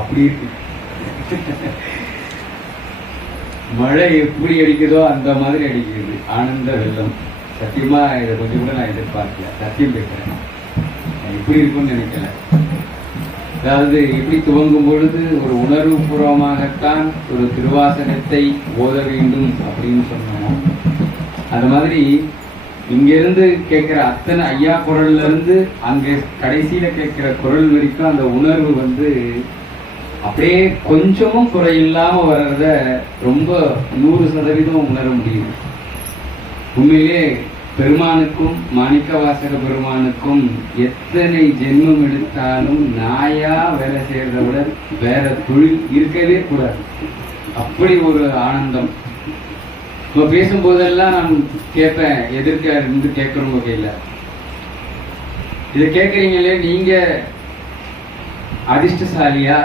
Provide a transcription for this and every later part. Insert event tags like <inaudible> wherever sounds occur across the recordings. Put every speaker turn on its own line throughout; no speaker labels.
அப்படி இருக்கு. மழை எப்படி அடிக்குதோ அந்த மாதிரி அடிக்குது. ஆனந்த வெள்ளம். சத்தியமா இதை கொஞ்சம் கூட நான் எதிர்பார்க்கல. சத்தியம் பேசுறேன். இப்படி இருக்கும்னு நினைக்கல. அதாவது இப்படி துவங்கும் பொழுது ஒரு உணர்வு பூர்வமாகத்தான் ஒரு திருவாசகத்தை ஓத வேண்டும் அப்படின்னு சொன்னோம். அந்த மாதிரி இங்கிருந்து கேட்கிற அத்தனை ஐயா குரல்ல இருந்து அங்க கடைசியில கேட்கிற குரல் வரைக்கும் அந்த உணர்வு வந்து அப்படியே கொஞ்சமும் குறையில்லாம வர்றத ரொம்ப நூறு சதவீதம் உணர முடியும் உண்மையிலே பெருமானுக்கும் மாணிக்கவாசக பெருமானுக்கும் எத்தனை ஜென்மம் எடுத்தாலும் நாயா வேலை செய்யறதை விட வேற தொழில் இருக்கவே கூடாது. அப்படி ஒரு ஆனந்தம். இப்போ பேசும்போதெல்லாம் நான் கேட்பேன் எதிர்க்க இருந்து கேட்கணும் வகையில். இதை கேட்குறீங்களே நீங்க அதிர்ஷ்டசாலியா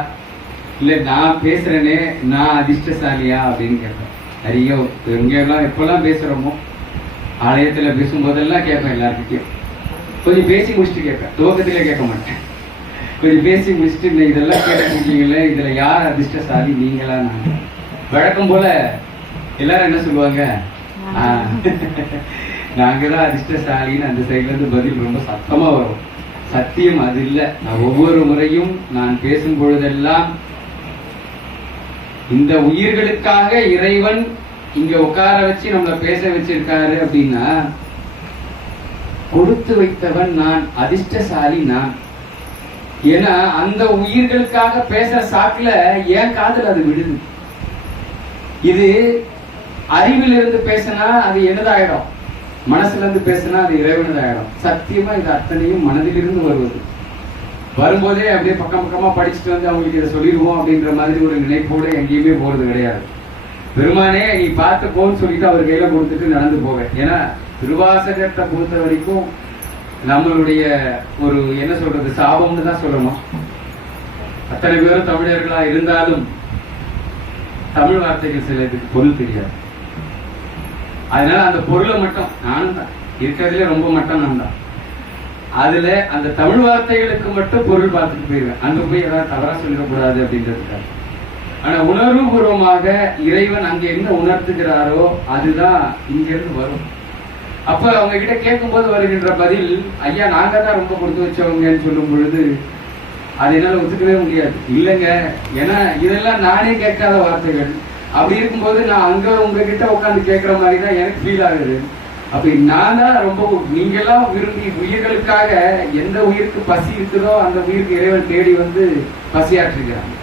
இல்ல நான் பேசுறேனே நான் அதிர்ஷ்டசாலியா அப்படின்னு கேட்பேன். நிறைய எங்கெல்லாம் எப்பெல்லாம் பேசுறோமோ ஆலயத்துல பேசும்போதெல்லாம் கேட்பேன் எல்லார்கிட்டயும். கொஞ்சம் பேசி முடிச்சுட்டு கேட்பேன். துவக்கத்திலே கேட்க மாட்டேன். கொஞ்சம் பேசி முடிச்சுட்டு இந்த இதெல்லாம் கேட்டுருக்கீங்களே இதுல யார் அதிர்ஷ்டசாலி? நீங்களா நான்? வழக்கம் போல எல்லாரும் என்ன சொல்லுவாங்க? நாங்க தான் அதிர்ஷ்டசாலின்னு அந்த சைட்ல இருந்து பதில் ரொம்ப சத்தமா வரும். சத்தியம் அது இல்ல. நான் ஒவ்வொரு முறையும் நான் பேசும் பொழுதெல்லாம் இந்த உயிர்களுக்காக இறைவன் இங்க உட்கார வச்சு நம்மள பேச வச்சிருக்காரு அப்படின்னா கொடுத்து வைத்தவன் நான் அதிர்ஷ்டசாலி நான். ஏன்னா அந்த உயிர்களுக்காக பேசுற சாக்குல ஏன் காதல் அது விடுது இது அறிவில் இருந்து பேசினா அது என்னதாயிடும்? மனசுல இருந்து பேசினா அது இறைவனதாயிடும். சத்தியமா இது அத்தனையும் மனதிலிருந்து வருவது. வரும்போதே அப்படியே பக்கம் பக்கமா படிச்சுட்டு வந்து அவங்களுக்கு இதை சொல்லிடுவோம் அப்படின்ற மாதிரி ஒரு நினைப்போட எங்கேயுமே போறது கிடையாது. பெருமானே நீ பார்த்து போன்னு சொல்லிட்டு அவர் கையில கொடுத்துட்டு நடந்து போவேன். ஏன்னா திருவாசகத்தை பொறுத்த வரைக்கும் நம்மளுடைய ஒரு என்ன சொல்றது சாபம்னு தான் சொல்லணும். அத்தனை பேரும் தமிழர்களா இருந்தாலும் தமிழ் வார்த்தைகள் சிலதுக்கு பொருள் தெரியாது. அதனால அந்த பொருளை மட்டும் நானும் தான் இருக்கிறதுல ரொம்ப மட்டும் நான் தான் அதுல அந்த தமிழ் வார்த்தைகளுக்கு மட்டும் பொருள் பார்த்துட்டு போயிருவேன். அங்க போய் ஏதாவது தவறா சொல்லிடக்கூடாது அப்படின்றதுக்காக ஆனா உணர்வுபூர்வமாக இறைவன் அங்க என்ன உணர்த்துகிறாரோ அதுதான் இங்கிருந்து வரும். அப்ப அவங்க கிட்ட கேட்கும் போது வருகின்ற பதில் ஐயா நாங்க தான் ரொம்ப கொடுத்து வச்சவங்கன்னு சொல்லும் பொழுது அது என்னால ஒத்துக்கவே முடியாது. இல்லைங்க. ஏன்னா இதெல்லாம் நானே கேட்காத வார்த்தைகள். அப்படி இருக்கும்போது நான் அங்க உங்ககிட்ட உட்காந்து கேட்கிற மாதிரி தான் எனக்கு ஃபீல் ஆகுது. அப்படி நான் தான் ரொம்ப நீங்கெல்லாம் விரும்பி உயிர்களுக்காக எந்த உயிருக்கு பசி இருக்குதோ அந்த உயிருக்கு இறைவன் தேடி வந்து பசியாற்றுகிறாங்க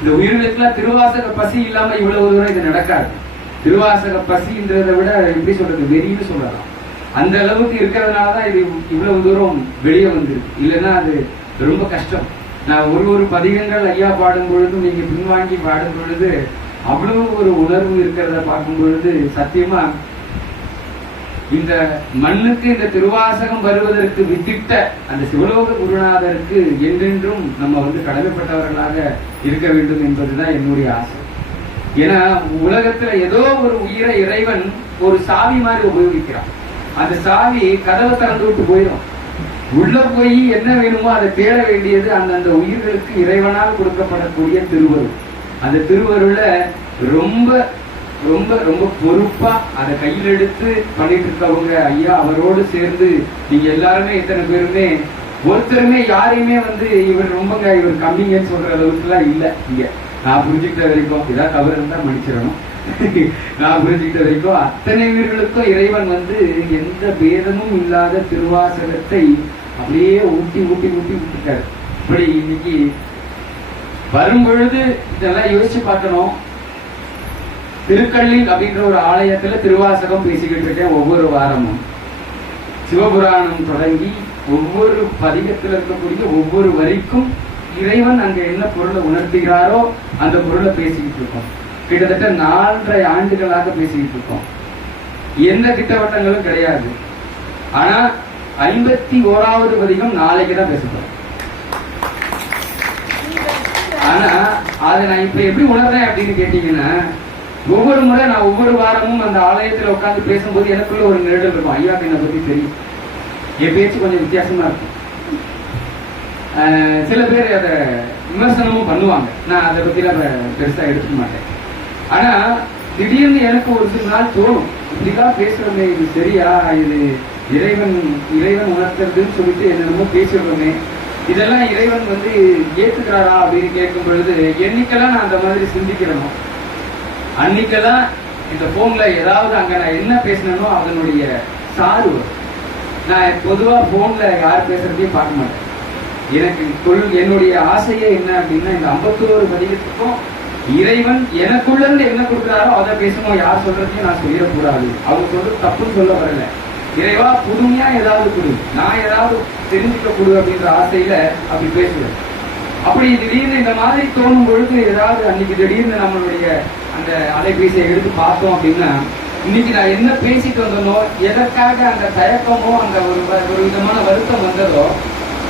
இந்த உயிர்களுக்கெல்லாம் திருவாசக பசி இல்லாம இவ்வளவு தூரம் இது நடக்காது. திருவாசக பசின்றதை விட எப்படி சொல்றது? வெறின்னு சொல்லலாம். அந்த அளவுக்கு இருக்கிறதுனாலதான் இது இவ்வளவு தூரம் வெளியே வந்திருக்கு. இல்லைன்னா அது ரொம்ப கஷ்டம். நான் ஒரு ஒரு பதிகங்கள் ஐயா பாடும் பொழுதும் நீங்க பின்வாங்கி பாடும் பொழுது அவ்வளவு ஒரு உணர்வு இருக்கிறத பார்க்கும் பொழுது சத்தியமா இந்த மண்ணுக்கு இந்த திருவாசகம் வருவதற்கு வித்திட்ட அந்த சிவலோக குருநாதருக்கு என்றென்றும் நம்ம வந்து கடமைப்பட்டவர்களாக இருக்க வேண்டும் என்பதுதான் என்னுடைய ஆசை. ஏன்னா உலகத்துல ஏதோ ஒரு உயிரை இறைவன் ஒரு சாவி மாதிரி உபயோகிக்கிறான். அந்த சாவி கதவை திறந்து விட்டு போயிடும். உள்ள போய் என்ன வேணுமோ அதை தேட வேண்டியது அந்தந்த உயிர்களுக்கு இறைவனால் கொடுக்கப்படக்கூடிய திருவருள். அந்த திருவருள ரொம்ப ரொம்ப ரொம்ப பொறுப்பா அதை கையில் எடுத்து பண்ணிட்டு இருக்கவங்க ஐயா அவரோடு சேர்ந்து நீங்க எல்லாருமே இத்தனை பேருமே ஒருத்தருமே யாரையுமே வந்து இவர் ரொம்பங்க இவர் கம்மிங்கன்னு சொல்ற அளவுக்கு எல்லாம் இல்ல இங்க. நான் புரிஞ்சுக்கிட்ட வரைக்கும் இதான் தவறு இருந்தா மன்னிச்சிடணும். <laughs> நான் புரிஞ்சுக்கிட்ட வரைக்கும் அத்தனை உயிர்களுக்கும் இறைவன் வந்து எந்த பேதமும் இல்லாத திருவாசகத்தை அப்படியே ஊட்டி ஊட்டி ஊட்டி விட்டுட்டாரு. இப்படி இன்னைக்கு வரும் பொழுது இதெல்லாம் யோசிச்சு பார்க்கணும். திருக்கல்லில் அப்படின்ற ஒரு ஆலயத்துல திருவாசகம் பேசிக்கிட்டு இருக்கேன் ஒவ்வொரு வாரமும். சிவபுராணம் தொடங்கி ஒவ்வொரு பதிகத்தில் இருக்கக்கூடிய ஒவ்வொரு வரிக்கும் இறைவன் அங்க என்ன பொருளை உணர்த்துகிறாரோ அந்த பொருளை பேசிக்கிட்டு இருக்கோம். கிட்டத்தட்ட நாலரை ஆண்டுகளாக பேசிக்கிட்டு இருக்கோம். எந்த திட்டவட்டங்களும் கிடையாது. ஆனா ஐம்பத்தி ஓராவது பதிகம் நாளைக்கு தான் பேச ஆனா அதை நான் இப்ப எப்படி உணர்றேன் அப்படின்னு கேட்டீங்கன்னா ஒவ்வொரு முறை நான் ஒவ்வொரு வாரமும் அந்த ஆலயத்துல உட்கார்ந்து பேசும்போது எனக்குள்ள ஒரு நெருடல் இருக்கும். ஐயாக்கு என்னை பத்தி தெரியும். என் பேச்சு கொஞ்சம் வித்தியாசமா இருக்கும். ஆஹ் சில பேர் அதை விமர்சனமும் பண்ணுவாங்க. நான் அதை பத்தி பெ- பெருசா எடுத்துக்க மாட்டேன். ஆனா திடீர்னு எனக்கு ஒரு சில நாள் தோணும். இப்படிலாம் பேசுறோமே இது சரியா? இது இறைவன் இறைவன் உணர்த்துறதுன்னு சொல்லிட்டு என்னென்னமோ பேசிடுறோமே. இதெல்லாம் இறைவன் வந்து ஏத்துக்கிறாரா அப்படின்னு கேட்கும் பொழுது என்னைக்கெல்லாம் நான் அந்த மாதிரி சிந்திக்கிறேனோ அன்னைக்கெல்லாம் இந்த போன்ல ஏதாவது அங்க நான் என்ன பேசினோ அதனுடைய சாறு நான் பொதுவா போன்ல யார் பேசுறதையும் பார்க்க மாட்டேன். எனக்கு கொள் என்னுடைய ஆசையே என்ன அப்படின்னா இந்த ஐம்பத்தோரு பதிகத்துக்கும் இறைவன் எனக்குள்ள இருந்து என்ன கொடுக்குறாரோ அதை பேசணும் யார் சொல்றதையும் நான் சொல்லிடக்கூடாது. அவங்க சொல்றது தப்புன்னு சொல்ல வரல. இறைவா புதுமையா ஏதாவது கொடு. நான் ஏதாவது தெரிஞ்சுக்க கொடு அப்படின்ற ஆசையில அப்படி பேசுவேன். அப்படி திடீர்னு இந்த மாதிரி தோணும் பொழுது ஏதாவது அன்னைக்கு திடீர்னு நம்மளுடைய அந்த அலைபேசியை எடுத்து பார்த்தோம் அப்படின்னா இன்னைக்கு நான் என்ன பேசிட்டு வந்தனோ எதற்காக அந்த தயக்கமோ அந்த ஒரு ஒரு விதமான வருத்தம் வந்ததோ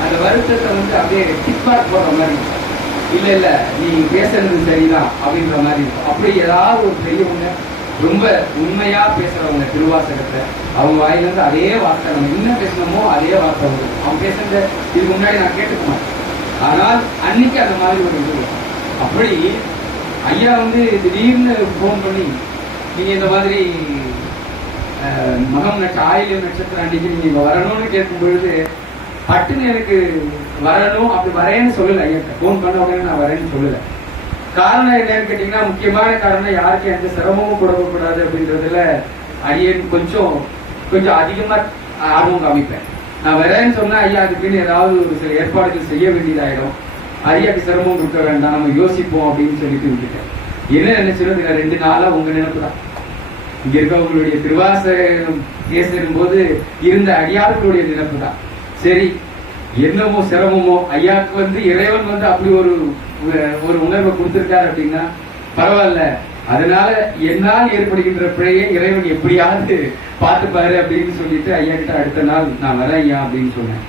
அந்த வருத்தத்தை வந்து அப்படியே டிக்பாக் போடுற மாதிரி இருக்கும். இல்ல இல்ல நீ பேசுறது சரிதான் அப்படின்ற மாதிரி இருக்கும் அப்படி ஏதாவது ஒரு பெரியவங்க ரொம்ப உண்மையா பேசுறவங்க திருவாசகத்தை அவங்க வாயிலிருந்து அதே வார்த்தை நம்ம என்ன பேசணுமோ அதே வார்த்தை வரும். அவன் பேசுறத இதுக்கு முன்னாடி நான் கேட்டுக்க மாட்டேன். ஆனால் அன்னைக்கு அந்த மாதிரி ஒரு இது அப்படி ஐயா வந்து திடீர்னு ஃபோன் பண்ணி நீங்க இந்த மாதிரி மகம் நட்ட ஆயில நட்சத்திரம் அன்னைக்கு நீங்க வரணும்னு கேட்கும் பொழுது பட்டுன்னு எனக்கு வரணும் அப்படி வரேன்னு சொல்லல ஐயா ஃபோன் பண்ண உடனே நான் வரேன்னு சொல்லல. காரணம் என்னன்னு கேட்டீங்கன்னா முக்கியமான காரணம் யாருக்கும் எந்த சிரமமும் கொடுக்கக்கூடாது அப்படின்றதுல ஐயன் கொஞ்சம் கொஞ்சம் அதிகமா ஆர்வம் காமிப்பேன். நான் வரேன்னு சொன்னா ஐயா அதுக்குன்னு ஏதாவது ஒரு சில ஏற்பாடுகள் செய்ய வேண்டியதாயிடும். ஐயாக்கு சிரமம் கொடுக்க வேண்டாம் நம்ம யோசிப்போம் அப்படின்னு சொல்லிட்டு விட்டுட்டேன். என்ன நினைச்சிடும் இதுல ரெண்டு நாளா உங்க நினைப்பு தான். இங்க இருக்கவங்களுடைய திருவாசகம் பேசும் போது இருந்த அடியார்களுடைய நினைப்பு தான். சரி என்னமோ சிரமமோ? ஐயாக்கு வந்து இறைவன் வந்து அப்படி ஒரு ஒரு உணர்வை கொடுத்துருக்காரு அப்படின்னா பரவாயில்ல. அதனால என்னால் ஏற்படுகின்ற பிழையை இறைவன் எப்படியாவது பார்த்துப்பாரு அப்படின்னு சொல்லிட்டு ஐயா கிட்ட அடுத்த நாள் நான் வரேன் ஐயா அப்படின்னு சொன்னேன்.